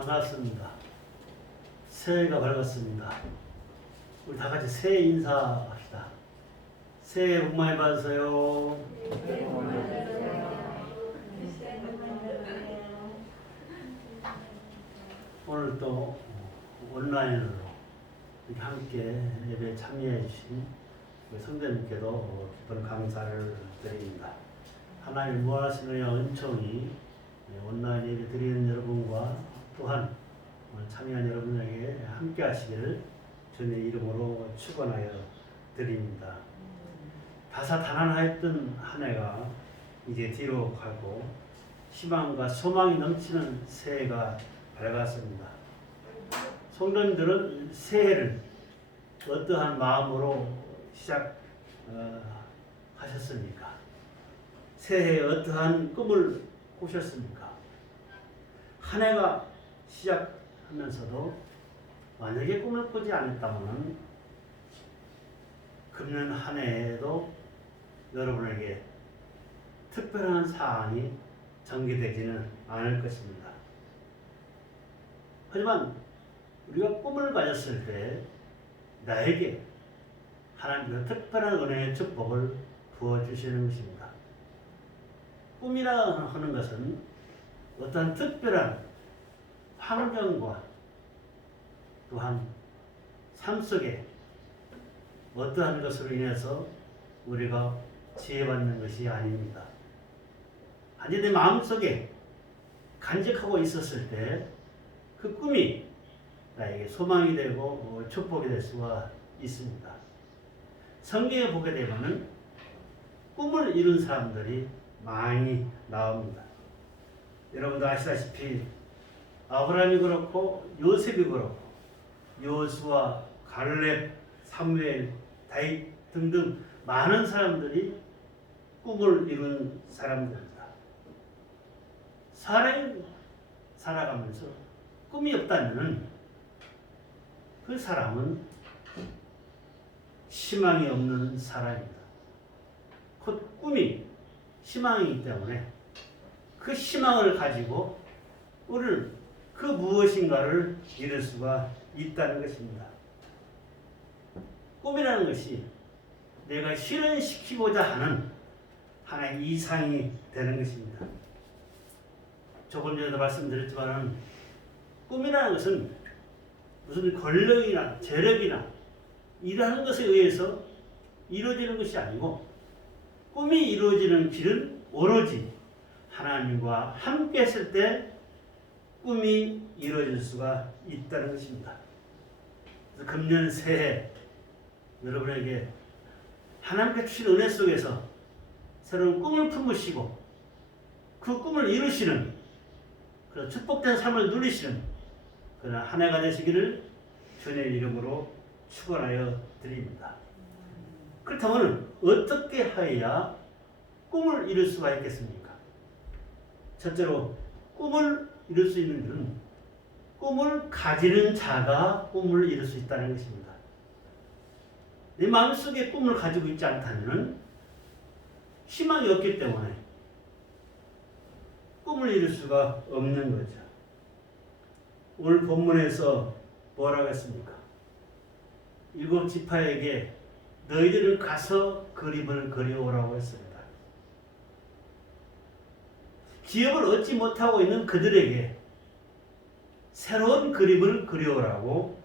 반갑습니다. 새해가 밝았습니다. 우리 다 같이 새해 인사합시다. 새해 복 많이 받으세요. 오늘 또 온라인으로 이렇게 함께 예배에 참여해 주신 우리 성도님께도 깊은 감사를 드립니다. 하나님 무한하신 은총이 온라인 예배 드리는 여러분과 또한 참여한 여러분에게 함께 하시기를 주님의 이름으로 축원하여 드립니다. 다사다난하였던 한 해가 이제 뒤로 가고 희망과 소망이 넘치는 새해가 밝았습니다. 성도님들은 새해를 어떠한 마음으로 시작하셨습니까? 새해에 어떠한 꿈을 꾸셨습니까? 한 해가 시작하면서도 만약에 꿈을 꾸지 않았다면 금년 한 해에도 여러분에게 특별한 사항이 전개되지는 않을 것입니다. 하지만 우리가 꿈을 가졌을 때 나에게 하나님께서 특별한 은혜의 축복을 부어주시는 것입니다. 꿈이라 하는 것은 어떤 특별한 환경과 또한 삶 속에 어떠한 것으로 인해서 우리가 지혜받는 것이 아닙니다. 단지 내 마음속에 간직하고 있었을 때 그 꿈이 나에게 소망이 되고 축복이 될 수가 있습니다. 성경에 보게 되면 꿈을 이룬 사람들이 많이 나옵니다. 여러분도 아시다시피 아브라함이 그렇고 요셉이 그렇고 여호수아, 갈렙, 사무엘, 다윗 등등 많은 사람들이 꿈을 이룬 사람들입니다. 사람이 살아가면서 꿈이 없다면 그 사람은 희망이 없는 사람입니다. 곧 꿈이 희망이기 때문에 그 희망을 가지고 우리는 그 무엇인가를 이룰 수가 있다는 것입니다. 꿈이라는 것이 내가 실현시키고자 하는 하나의 이상이 되는 것입니다. 조금 전에도 말씀드렸지만 꿈이라는 것은 무슨 권력이나 재력이나 일하는 것에 의해서 이루어지는 것이 아니고 꿈이 이루어지는 길은 오로지 하나님과 함께 했을 때 꿈이 이루어질 수가 있다는 것입니다. 그래서 금년 새해 여러분에게 하나님께 주신 은혜 속에서 새로운 꿈을 품으시고 그 꿈을 이루시는 그런 축복된 삶을 누리시는 그런 한 해가 되시기를 주님의 이름으로 축원하여 드립니다. 그렇다면 어떻게 하여야 꿈을 이룰 수가 있겠습니까? 첫째로 꿈을 이룰 수 있는 일은 꿈을 가지는 자가 꿈을 이룰 수 있다는 것입니다. 내 마음속에 꿈을 가지고 있지 않다면 희망이 없기 때문에 꿈을 이룰 수가 없는 거죠. 오늘 본문에서 뭐라고 했습니까? 7 지파에게 너희들은 가서 그림을 그려오라고 했습니다. 기업을 얻지 못하고 있는 그들에게 새로운 그림을 그려오라고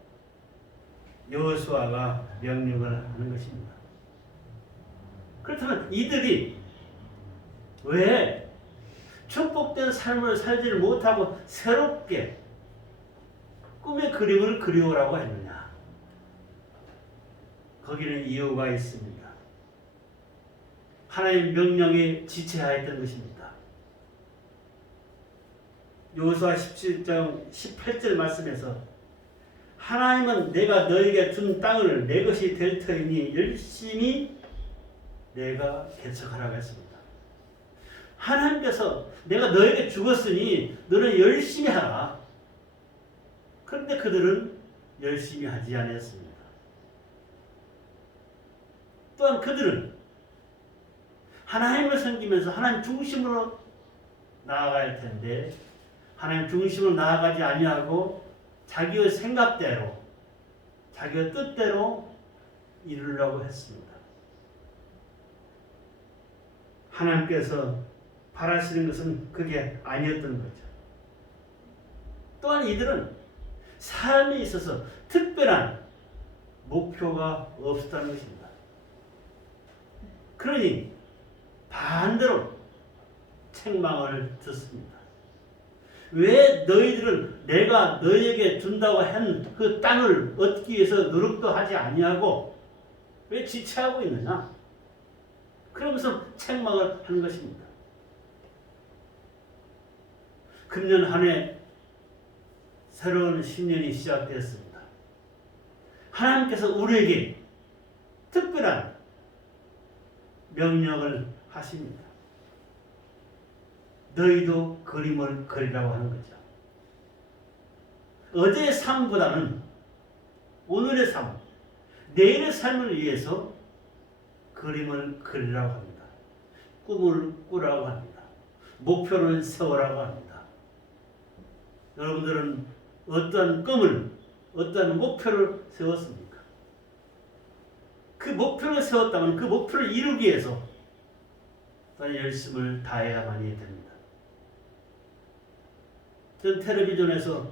여호수아가 명령을 하는 것입니다. 그렇다면 이들이 왜 축복된 삶을 살지를 못하고 새롭게 꿈의 그림을 그려오라고 했느냐? 거기는 이유가 있습니다. 하나님의 명령에 지체하였던 것입니다. 여호수아 17장 18절 말씀에서 하나님은 내가 너에게 준 땅을 내 것이 될 터이니 열심히 내가 개척하라고 했습니다. 하나님께서 내가 너에게 주었으니 너는 열심히 하라. 그런데 그들은 열심히 하지 않았습니다. 또한 그들은 하나님을 섬기면서 하나님 중심으로 나아갈 텐데 하나님 중심으로 나아가지 아니하고 자기의 생각대로 자기의 뜻대로 이루려고 했습니다. 하나님께서 바라시는 것은 그게 아니었던 거죠. 또한 이들은 삶에 있어서 특별한 목표가 없었다는 것입니다. 그러니 반대로 책망을 듣습니다. 왜 너희들은 내가 너희에게 준다고 한 그 땅을 얻기 위해서 노력도 하지 아니하고 왜 지체하고 있느냐? 그러면서 책망을 하는 것입니다. 금년 한 해 새로운 신년이 시작되었습니다. 하나님께서 우리에게 특별한 명령을 하십니다. 너희도 그림을 그리라고 하는 거죠. 어제의 삶보다는 오늘의 삶, 내일의 삶을 위해서 그림을 그리라고 합니다. 꿈을 꾸라고 합니다. 목표를 세우라고 합니다. 여러분들은 어떤 꿈을, 어떤 목표를 세웠습니까? 그 목표를 세웠다면 그 목표를 이루기 위해서 열심을 다해야만이 됩니다. 전 텔레비전에서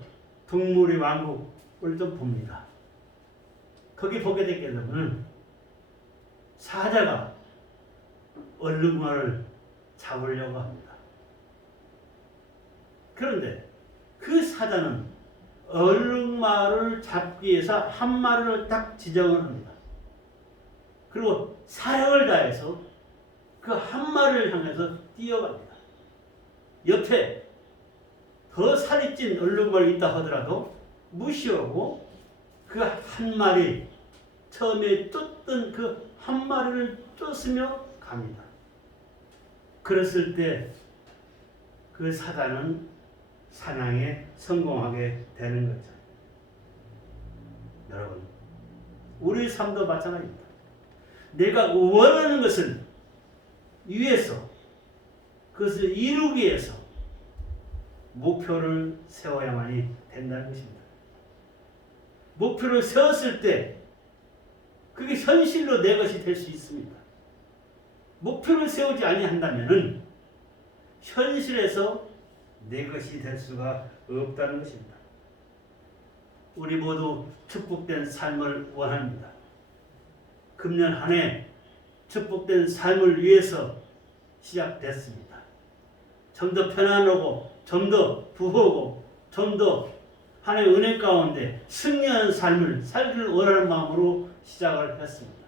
동물의 왕국을 좀 봅니다. 거기 보게 되게 되면 사자가 얼룩말을 잡으려고 합니다. 그런데 그 사자는 얼룩말을 잡기 위해서 한 마리를 딱 지정을 합니다. 그리고 사력을 다해서 그 한 마리를 향해서 뛰어갑니다. 옆에 더 살이 찐 얼룩말이 있다 하더라도 무시하고 그 한 마리, 처음에 쫓던 그 한 마리를 쫓으며 갑니다. 그랬을 때 그 사자는 사냥에 성공하게 되는 거죠. 여러분, 우리 삶도 마찬가지입니다. 내가 원하는 것을 위해서, 그것을 이루기 위해서 목표를 세워야만이 된다는 것입니다. 목표를 세웠을 때 그게 현실로 내 것이 될 수 있습니다. 목표를 세우지 아니한다면은 현실에서 내 것이 될 수가 없다는 것입니다. 우리 모두 축복된 삶을 원합니다. 금년 한 해 축복된 삶을 위해서 시작됐습니다. 좀 더 편안하고 좀 더 부하고 좀 더 하나님의 은혜 가운데 승리하는 삶을 살기를 원하는 마음으로 시작을 했습니다.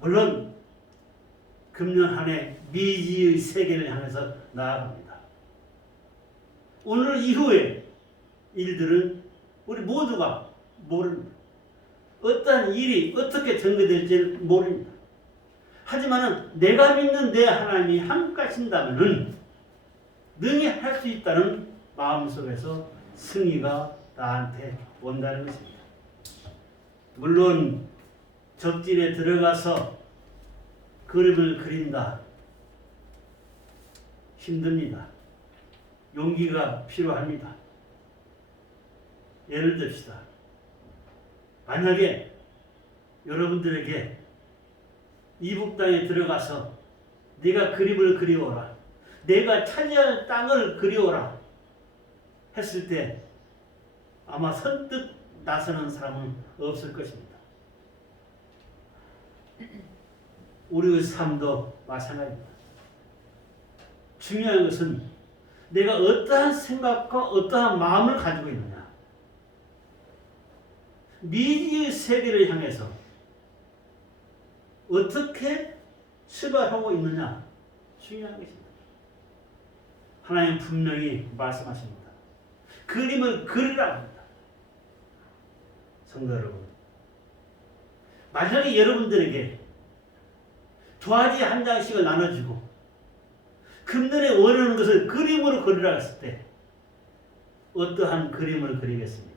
물론 금년 한 해 미지의 세계를 향해서 나아갑니다. 오늘 이후의 일들은 우리 모두가 모릅니다. 어떠한 일이 어떻게 전개될지 모릅니다. 하지만 내가 믿는 내 하나님이 함께 하신다면 능히 할 수 있다는 마음속에서 승리가 나한테 온다는 것입니다. 물론 접질에 들어가서 그림을 그린다. 힘듭니다. 용기가 필요합니다. 예를 듭시다. 만약에 여러분들에게 이북 땅에 들어가서 네가 그림을 그리워라. 내가 차지할 땅을 그리워라. 했을 때 아마 선뜻 나서는 사람은 없을 것입니다. 우리의 삶도 마찬가지입니다. 중요한 것은 내가 어떠한 생각과 어떠한 마음을 가지고 있느냐. 미지의 세계를 향해서 어떻게 출발하고 있느냐. 중요한 것입니다. 하나님 분명히 말씀하십니다. 그림을 그리라고 합니다. 성도 여러분, 만약에 여러분들에게 도화지 한 장씩을 나눠주고 금년에 원하는 것을 그림으로 그리라 했을 때 어떠한 그림을 그리겠습니까?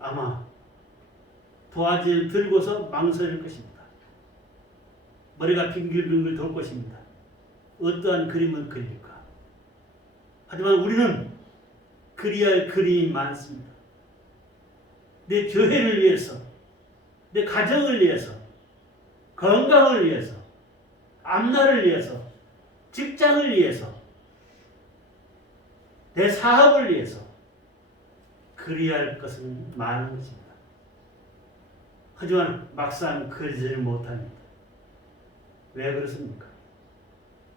아마 도화지를 들고서 망설일 것입니다. 머리가 빙글빙글 돌 것입니다. 어떠한 그림을 그릴까? 하지만 우리는 그리할 그림이 많습니다. 내 교회를 위해서, 내 가정을 위해서, 건강을 위해서, 앞날을 위해서, 직장을 위해서, 내 사업을 위해서 그리할 것은 많은 것입니다. 하지만 막상 그리지를 못합니다. 왜 그렇습니까?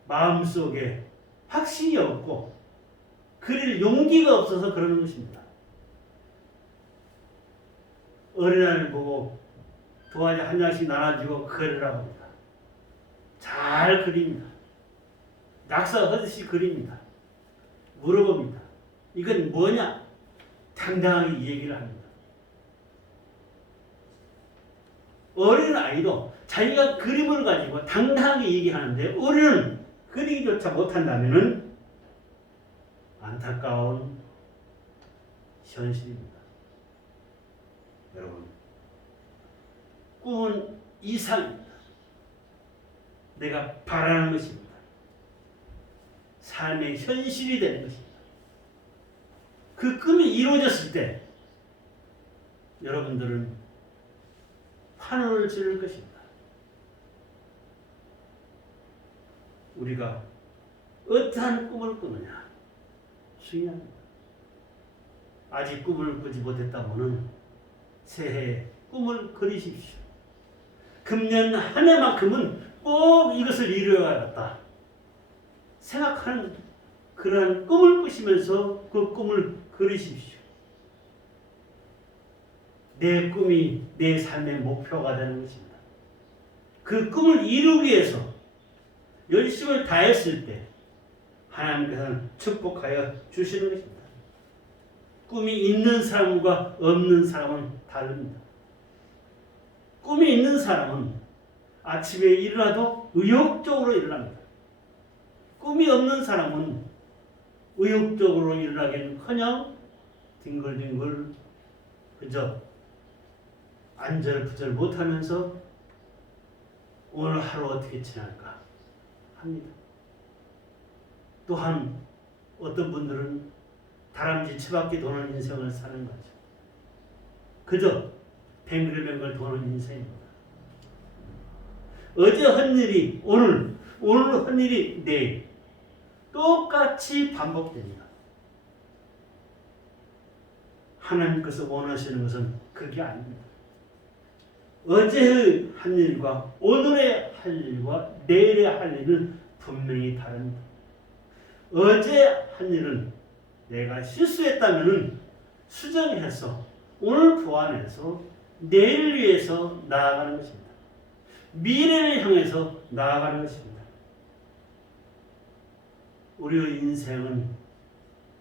마음속에 확신이 없고 그릴 용기가 없어서 그러는 것입니다. 어린아이를 보고 도화지 한 장씩 나눠주고 그리라고 합니다. 잘 그립니다. 낙서하듯이 그립니다. 물어봅니다. 이건 뭐냐? 당당하게 얘기를 합니다. 어린아이도 자기가 그림을 가지고 당당하게 얘기하는데 우리는 그리기조차 못한다면 안타까운 현실입니다. 여러분, 꿈은 이상입니다. 내가 바라는 것입니다. 삶의 현실이 되는 것입니다. 그 꿈이 이루어졌을 때 여러분들은 환호를 지를 것입니다. 우리가 어떠한 꿈을 꾸느냐 중요합니다. 아직 꿈을 꾸지 못했다면 새해 꿈을 그리십시오. 금년 한 해만큼은 꼭 이것을 이루어야겠다 생각하는 그러한 꿈을 꾸시면서 그 꿈을 그리십시오. 내 꿈이 내 삶의 목표가 되는 것입니다. 그 꿈을 이루기 위해서 열심을 다했을 때 하나님께서는 축복하여 주시는 것입니다. 꿈이 있는 사람과 없는 사람은 다릅니다. 꿈이 있는 사람은 아침에 일어나도 의욕적으로 일어납니다. 꿈이 없는 사람은 의욕적으로 일어나기는커녕 뒹굴뒹굴 그저 안절부절 못하면서 오늘 하루 어떻게 지날까 합니다. 또한 어떤 분들은 다람쥐 치바퀴 도는 인생을 사는 거죠. 그저 뱅글뱅글 도는 인생입니다. 어제 한 일이 오늘 한 일이 내일 똑같이 반복됩니다. 하나님께서 원하시는 것은 그게 아닙니다. 어제의 한 일과 오늘의 할 일과 내일의 할 일은 분명히 다릅니다. 어제 한 일은 내가 실수했다면 수정해서 오늘 보완해서 내일 위해서 나아가는 것입니다. 미래를 향해서 나아가는 것입니다. 우리의 인생은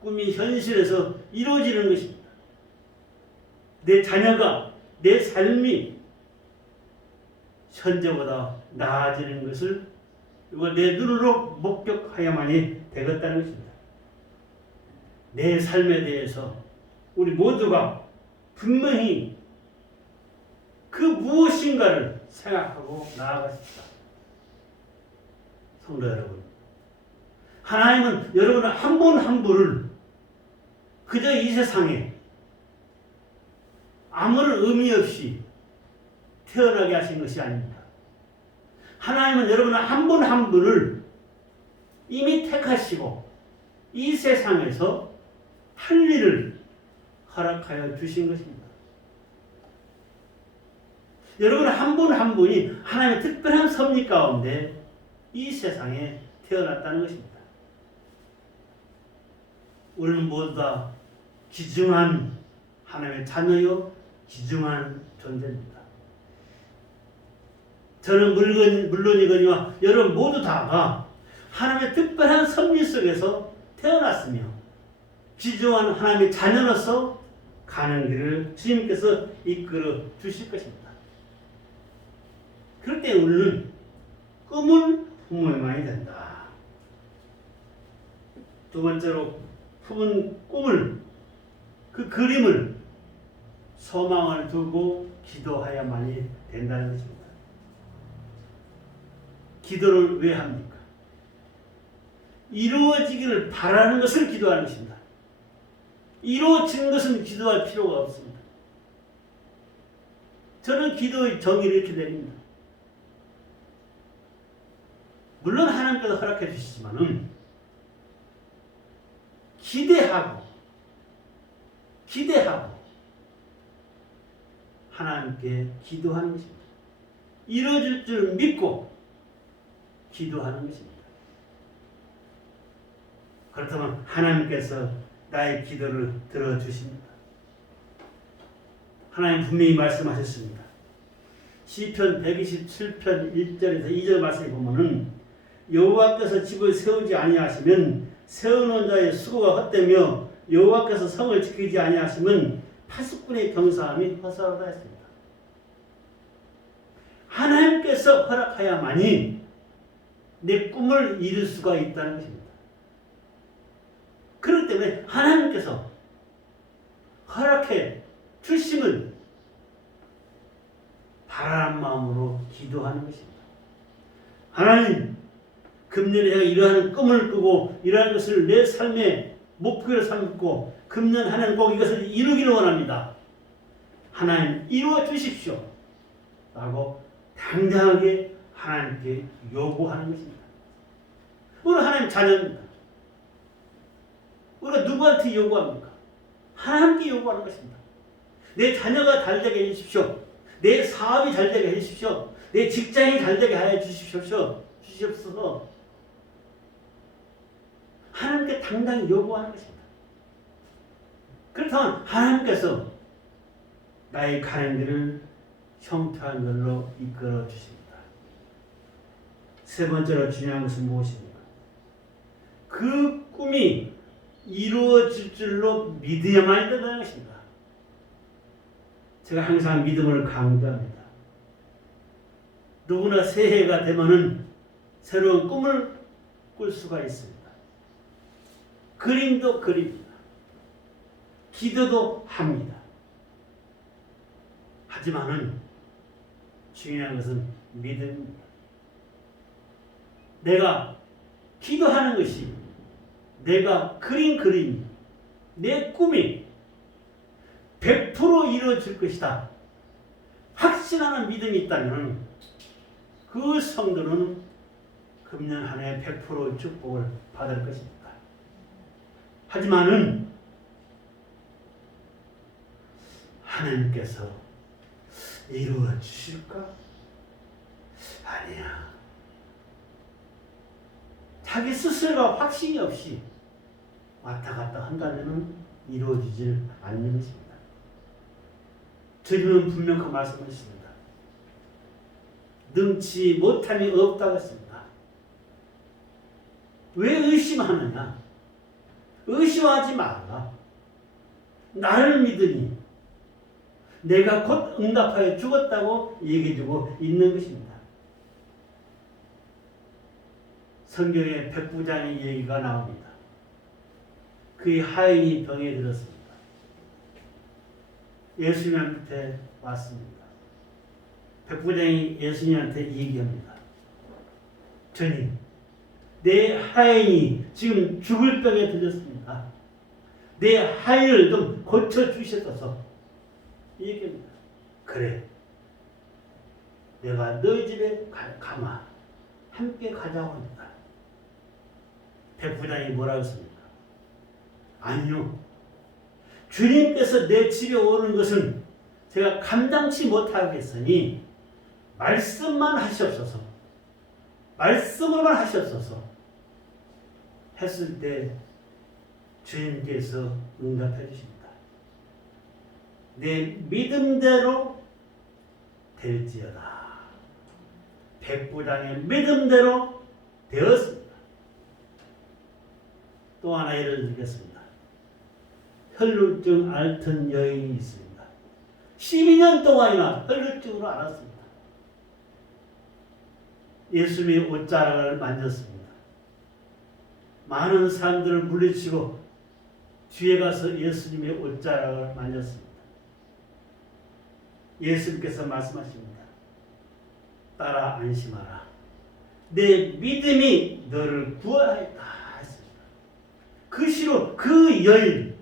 꿈이 현실에서 이루어지는 것입니다. 내 자녀가, 내 삶이 현재보다 나아지는 것을 내 눈으로 목격하여만이 되겠다는 것입니다. 내 삶에 대해서 우리 모두가 분명히 그 무엇인가를 생각하고 나아가십시다. 성도 여러분, 하나님은 여러분 한 분 한 분을 그저 이 세상에 아무런 의미 없이 태어나게 하신 것이 아닙니다. 하나님은 여러분 한 분 한 분을 이미 택하시고 이 세상에서 할 일을 허락하여 주신 것입니다. 여러분 한 분 한 분이 하나님의 특별한 섭리 가운데 이 세상에 태어났다는 것입니다. 우리는 모두 다 귀중한 하나님의 자녀요 귀중한 존재입니다. 저는 물론이거니와 여러분 모두 다가 하나님의 특별한 섭리 속에서 태어났으며 귀중한 하나님의 자녀로서 가는 길을 주님께서 이끌어 주실 것입니다. 그럴 때 우리는 꿈을 품어야만이 된다. 두 번째로 품은 꿈을, 그 그림을 소망을 두고 기도해야만이 된다는 것입니다. 기도를 왜 합니까? 이루어지기를 바라는 것을 기도하는 것입니다. 이루어진 것은 기도할 필요가 없습니다. 저는 기도의 정의를 이렇게 내립니다. 물론 하나님께서 허락해 주시지만은 기대하고 하나님께 기도하는 것입니다. 이루어질 줄 믿고 기도하는 것입니다. 그렇다면 하나님께서 나의 기도를 들어주십니다. 하나님 분명히 말씀하셨습니다. 시편 127편 1절에서 2절 말씀에 보면은 여호와께서 집을 세우지 아니하시면 세우는 자의 수고가 헛되며 여호와께서 성을 지키지 아니하시면 파수꾼의 경사함이 허사하다 했습니다. 하나님께서 허락하야만이 내 꿈을 이룰 수가 있다는 것입니다. 그렇기 때문에 하나님께서 허락해 주심을 바라는 마음으로 기도하는 것입니다. 하나님, 금년에 제가 이러한 꿈을 꾸고 이러한 것을 내 삶의 목표로 삼고 금년 한 해는 꼭 이것을 이루기를 원합니다. 하나님 이루어 주십시오. 라고 당당하게 하나님께 요구하는 것입니다. 우리는 하나님 자녀입니다. 우리가 누구한테 요구합니까? 하나님께 요구하는 것입니다. 내 자녀가 잘 되게 해주십시오. 내 사업이 잘 되게 해주십시오. 내 직장이 잘 되게 해 주시옵소서. 하나님께 당당히 요구하는 것입니다. 그렇다면 하나님께서 나의 가는 길을 형통한 걸로 이끌어 주십니다. 세 번째로 중요한 것은 무엇입니까? 그 꿈이 이루어질 줄로 믿어야만 된다는 것입니다. 제가 항상 믿음을 강조합니다. 누구나 새해가 되면은 새로운 꿈을 꿀 수가 있습니다. 그림도 그립니다. 기도도 합니다. 하지만은 중요한 것은 믿음입니다. 내가 기도하는 것이 내가 그린 그림, 내 꿈이 100% 이루어질 것이다. 확신하는 믿음이 있다면 그 성도는 금년 한 해 100% 축복을 받을 것입니다. 하지만은 하나님께서 이루어 주실까? 아니야. 자기 스스로가 확신이 없이 왔다 갔다 한다면 이루어지질 않는 것입니다. 주님은 분명히 말씀하셨습니다. 능치 못함이 없다고 했습니다. 왜 의심하느냐? 의심하지 말라. 나를 믿으니 내가 곧 응답하여 죽었다고 얘기해주고 있는 것입니다. 성경에 백부장의 얘기가 나옵니다. 그의 하인이 병에 들었습니다. 예수님한테 왔습니다. 백부장이 예수님한테 얘기합니다. 주님, 내 하인이 지금 죽을 병에 들렸습니다. 내 하인을 좀 고쳐주셔서 얘기합니다. 그래, 내가 너희 집에 가마 함께 가자고 합니다. 백부장이 뭐라고 했습니까? 아니요, 주님께서 내 집에 오는 것은 제가 감당치 못하겠으니 말씀만 하시옵소서. 말씀을만 하시옵소서. 했을 때 주님께서 응답해 주십니다. 내 믿음대로 될지어다. 백부장의 믿음대로 되었습니다. 또 하나 예를 들겠습니다. 혈루증 앓던 여인이 있습니다. 12년 동안이나 혈루증으로 앓았습니다. 예수님의 옷자락을 만졌습니다. 많은 사람들을 물리치고 뒤에 가서 예수님의 옷자락을 만졌습니다. 예수님께서 말씀하십니다. 딸아, 안심하라. 내 믿음이 너를 구원하였다. 그 시로 그 여인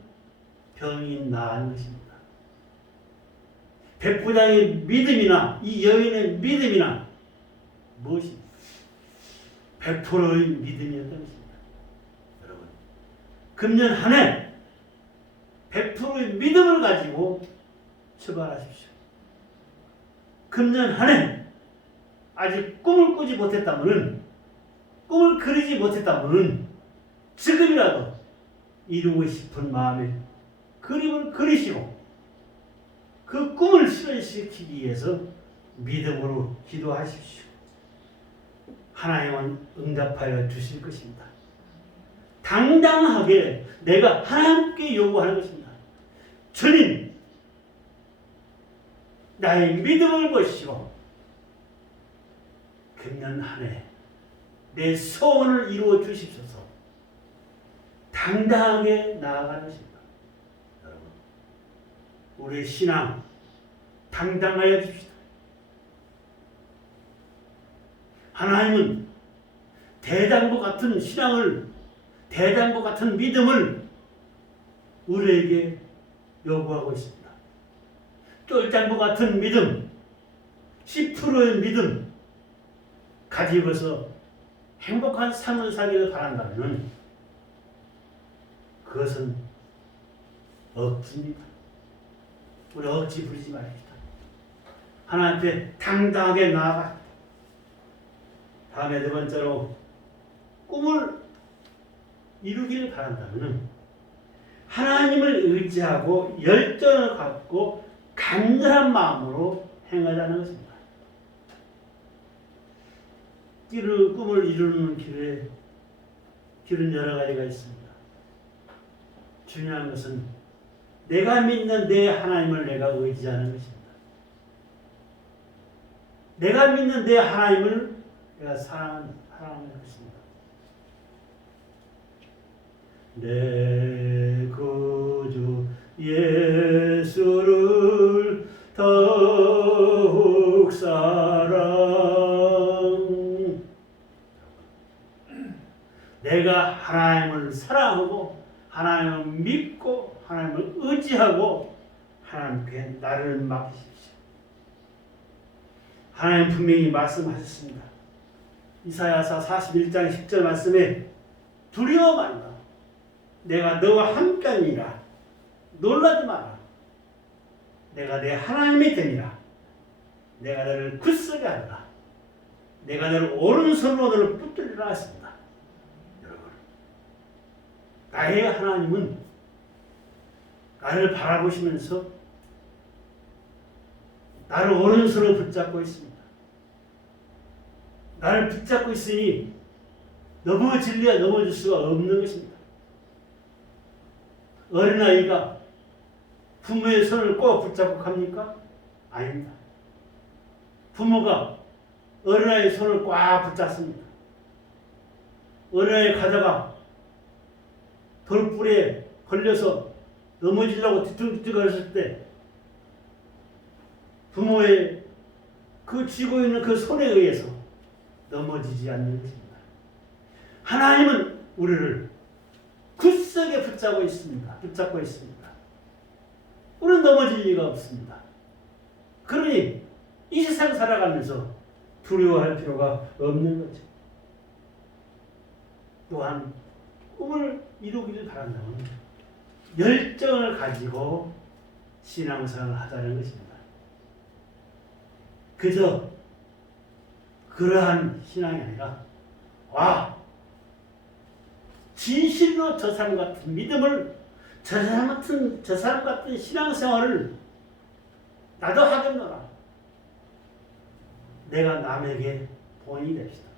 병이 나은 것입니다. 백부장의 믿음이나 이 여인의 믿음이나 무엇입니까? 100%의 믿음이었던 것입니다. 여러분, 금년 한 해 100%의 믿음을 가지고 출발하십시오. 금년 한 해 아직 꿈을 꾸지 못했다면은, 꿈을 그리지 못했다면은 지금이라도 이루고 싶은 마음에 그림을 그리시고 그 꿈을 실현시키기 위해서 믿음으로 기도하십시오. 하나님은 응답하여 주실 것입니다. 당당하게 내가 하나님께 요구하는 것입니다. 주님, 나의 믿음을 보시고 금년 한 해 내 소원을 이루어 주십소서. 당당하게 나아가는 것입니다. 여러분, 우리의 신앙 당당하여 줍시다. 하나님은 대장부 같은 신앙을, 대장부 같은 믿음을 우리에게 요구하고 있습니다. 쫄장부 같은 믿음, 10%의 믿음 가지고서 행복한 삶을 살기를 바란다면 그것은 억지입니다. 우리 억지 부리지 말입니다. 하나님 앞에 당당하게 나아가. 다음에 네 번째로 꿈을 이루기를 바란다면 하나님을 의지하고 열정을 갖고 간절한 마음으로 행하자는 것입니다. 꿈을 이루는 길은 여러 가지가 있습니다. 중요한 것은 내가 믿는 내 하나님을 내가 의지하는 것입니다. 내가 믿는 내 하나님을 내가 사랑하는 것입니다. 내 구주 예수를 더욱 사랑. 내가 하나님을 사랑하고 하나님을 믿고 하나님을 의지하고 하나님께 나를 맡기십시오. 하나님 분명히 말씀하셨습니다. 이사야서 41장 10절 말씀에 두려워 말라. 내가 너와 함께하니라. 놀라지 마라. 내가 내 하나님이 되니라. 내가 너를 굳세게 하리라. 내가 너를 오른손으로 너를 붙들리라 하십니다. 여러분, 나의 하나님은 나를 바라보시면서 나를 오른손으로 붙잡고 있습니다. 나를 붙잡고 있으니 넘어질래야 넘어질 수가 없는 것입니다. 어린아이가 부모의 손을 꼭 붙잡고 갑니까? 아닙니다. 부모가 어린아이의 손을 꽉 붙잡습니다. 어린아이 가다가 돌불에 걸려서 넘어지려고 뒤뚱뒤뚱거렸을 때 부모의 그 쥐고 있는 그 손에 의해서 넘어지지 않는 것입니다. 하나님은 우리를 굳세게 붙잡고 있습니다. 우리는 넘어질 리가 없습니다. 그러니 이 세상 살아가면서 두려워할 필요가 없는 거죠. 또한 꿈을 이루기를 바란다면 열정을 가지고 신앙생활을 하자는 것입니다. 그저 그러한 신앙이 아니라 진실로 저 사람 같은 믿음을, 저 사람 같은 신앙생활을 나도 하겠노라. 내가 남에게 본이 됩시다.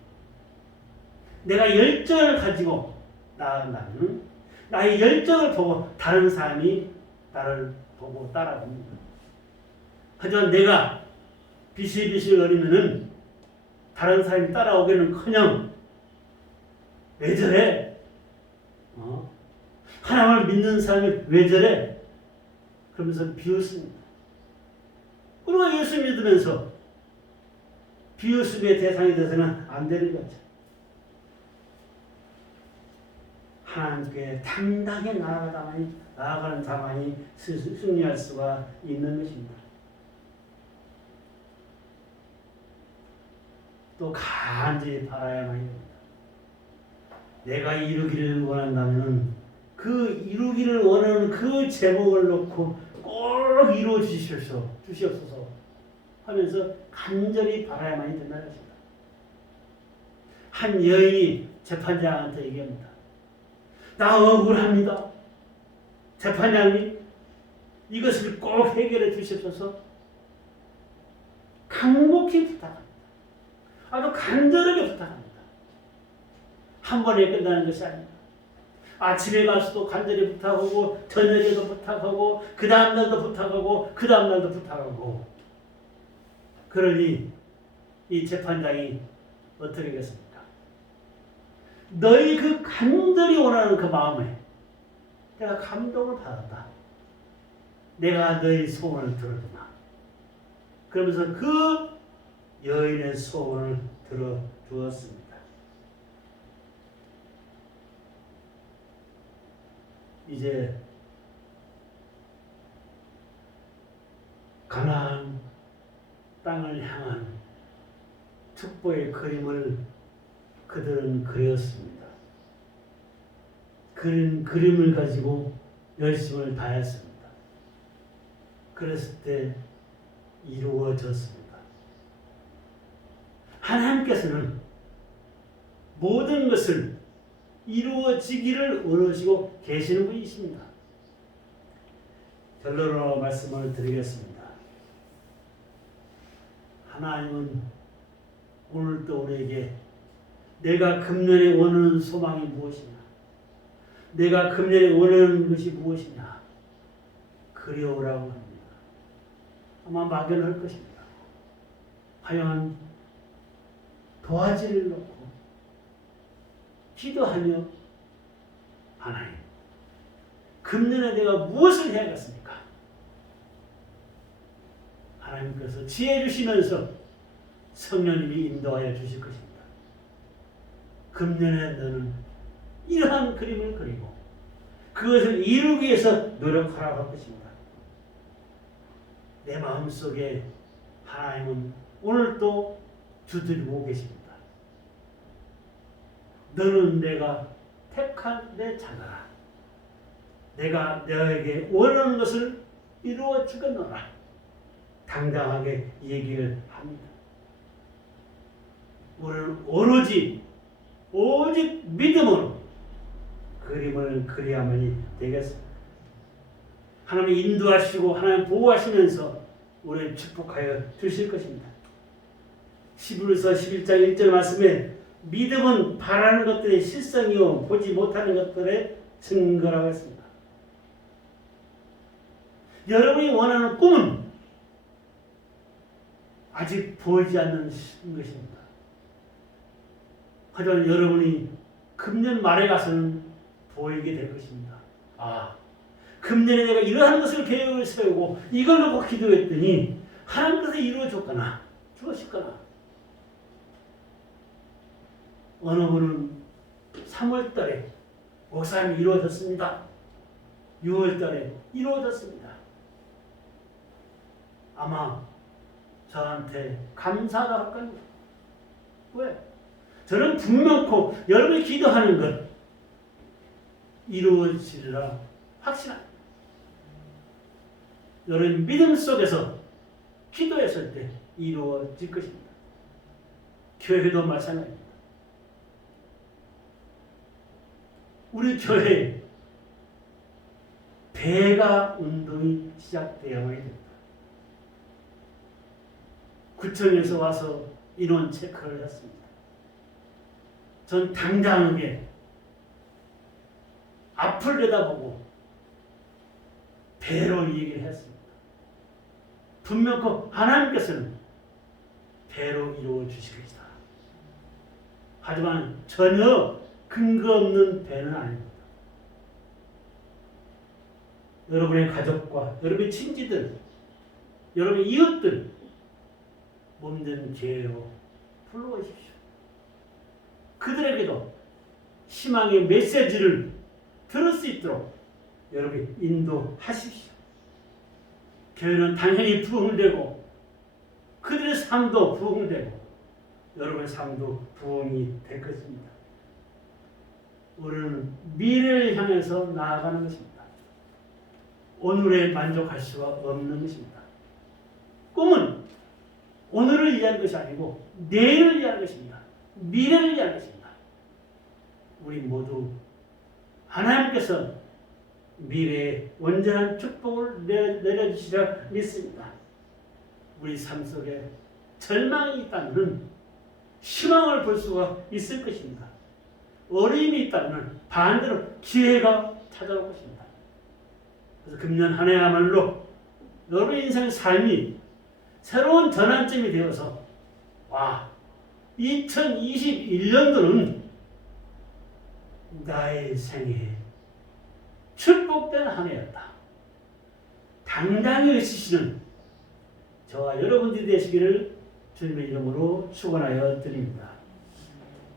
내가 열정을 가지고 나아간다면 나의 열정을 보고 다른 사람이 나를 보고 따라갑니다. 하지만 내가 비실비실거리면은 다른 사람이 따라오기는커녕 왜 저래? 하나님을 믿는 사람이 왜 저래? 그러면서 비웃습니다. 우리가 예수 믿으면서 비웃음의 대상이 돼서는 안 되는 거죠. 하나님께 당당히 나아가는 자만이 승리할 수가 있는 것입니다. 또 간절히 바라야만 합니다. 내가 이루기를 원한다면 그 이루기를 원하는 그 제목을 놓고 꼭 이루어 주시옵소서 하면서 간절히 바라야만이 된다는 것입니다. 한 여인이 재판장한테 얘기합니다. 나 억울합니다. 재판장님, 이것을 꼭 해결해 주시옵소서 간곡히 부탁합니다. 아주 간절하게 부탁합니다. 한 번에 끝나는 것이 아닙니다. 아침에 가서도 간절히 부탁하고 저녁에도 부탁하고 그 다음날도 부탁하고 그 다음날도 부탁하고 그러니 이 재판장이 어떻게 하겠습니까? 너희 그 간절히 원하는 그 마음에 내가 감동을 받았다. 내가 너희 소원을 들어주마. 그러면서 그 여인의 소원을 들어주었습니다. 이제 가나안 땅을 향한 축복의 그림을 그들은 그렸습니다. 그린 그림을 가지고 열심을 다했습니다. 그랬을 때 이루어졌습니다. 하나님께서는 모든 것을 이루어지기를 원하시고 계시는 분이십니다. 결론으로 말씀을 드리겠습니다. 하나님은 오늘도 우리에게 내가 금년에 원하는 소망이 무엇이냐, 내가 금년에 원하는 것이 무엇이냐 그려오라고 합니다. 아마 막연할 것입니다. 과연 도화지를 놓고 기도하며 하나님, 금년에 내가 무엇을 해야겠습니까? 하나님께서 지혜 주시면서 성령님이 인도하여 주실 것입니다. 금년에 너는 이러한 그림을 그리고 그것을 이루기 위해서 노력하라고 할 것입니다. 내 마음속에 하나님은 오늘도 두드리고 계십니다. 너는 내가 택한 내 자녀라. 내가 너에게 원하는 것을 이루어 주겠노라. 당당하게 얘기를 합니다. 우리는 오직 믿음으로 그림을 그려야만이 되겠습니다. 하나님 인도하시고 하나님 보호하시면서 우리를 축복하여 주실 것입니다. 히브리서 11장 1절 말씀에 믿음은 바라는 것들의 실성이요 보지 못하는 것들의 증거라고 했습니다. 여러분이 원하는 꿈은 아직 보이지 않는 것입니다. 하지만 여러분이 금년 말에 가서는 보이게 될 것입니다. 금년에 내가 이러한 것을 계획을 세우고 이걸 놓고 기도했더니 하나님께서 이루어줬거나 주었거나 어느 분은 3월 달에 목사님이 이루어졌습니다. 6월 달에 이루어졌습니다. 아마 저한테 감사하다 할 겁니다. 왜? 저는 분명코 여러분이 기도하는 것 이루어지리라 확신합니다. 여러분 믿음 속에서 기도했을 때 이루어질 것입니다. 교회도 마찬가지입니다. 우리 교회에 배가 운동이 시작되어야 됩니다. 구청에서 와서 인원 체크를 했습니다. 전 당당하게 앞을 내다보고 배로 얘기를 했습니다. 분명히 하나님께서는 배로 이루어 주실 것이다. 하지만 전혀 근거 없는 배는 아닙니다. 여러분의 가족과 여러분의 친지들, 여러분의 이웃들 몸된 교회로 불러오십시오. 그들에게도 희망의 메시지를 들을 수 있도록 여러분이 인도하십시오. 교회는 당연히 부흥되고 그들의 삶도 부흥되고 여러분의 삶도 부흥이 될 것입니다. 우리는 미래를 향해서 나아가는 것입니다. 오늘에 만족할 수가 없는 것입니다. 꿈은 오늘을 위한 것이 아니고 내일을 위한 것입니다. 미래를 위한 것입니다. 우리 모두 하나님께서 미래에 온전한 축복을 내려주시라 믿습니다. 우리 삶 속에 절망이 있다면 희망을 볼 수가 있을 것입니다. 어려움이 있다면 반대로 기회가 찾아올 것입니다. 그래서 금년 한 해야말로 여러분 인생의 삶이 새로운 전환점이 되어서 2021년도는 나의 생애 축복된 한 해였다. 당당히 외치시는 저와 여러분들이 되시기를 주님의 이름으로 축원하여 드립니다.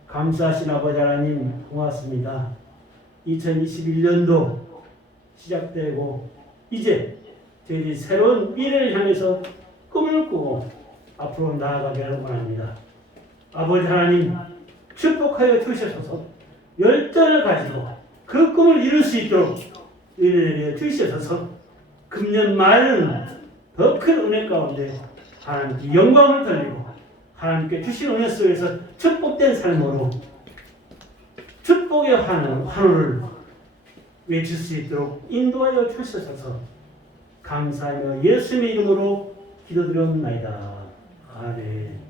감사하신 아버지 하나님 고맙습니다. 2021년도 시작되고 이제 저희들이 새로운 미래를 향해서 꿈을 꾸고 앞으로 나아가게 하는 원합니다. 아버지 하나님 축복하여 주셔서 열정을 가지고 그 꿈을 이룰 수 있도록 은혜 내려 주셔서 금년 말은 더 큰 은혜 가운데 하나님께 영광을 돌리고 하나님께 주신 은혜 속에서 축복된 삶으로 축복의 환호를 외칠 수 있도록 인도하여 주셔서 감사하며 예수님의 이름으로 기도드렸나이다. 아멘.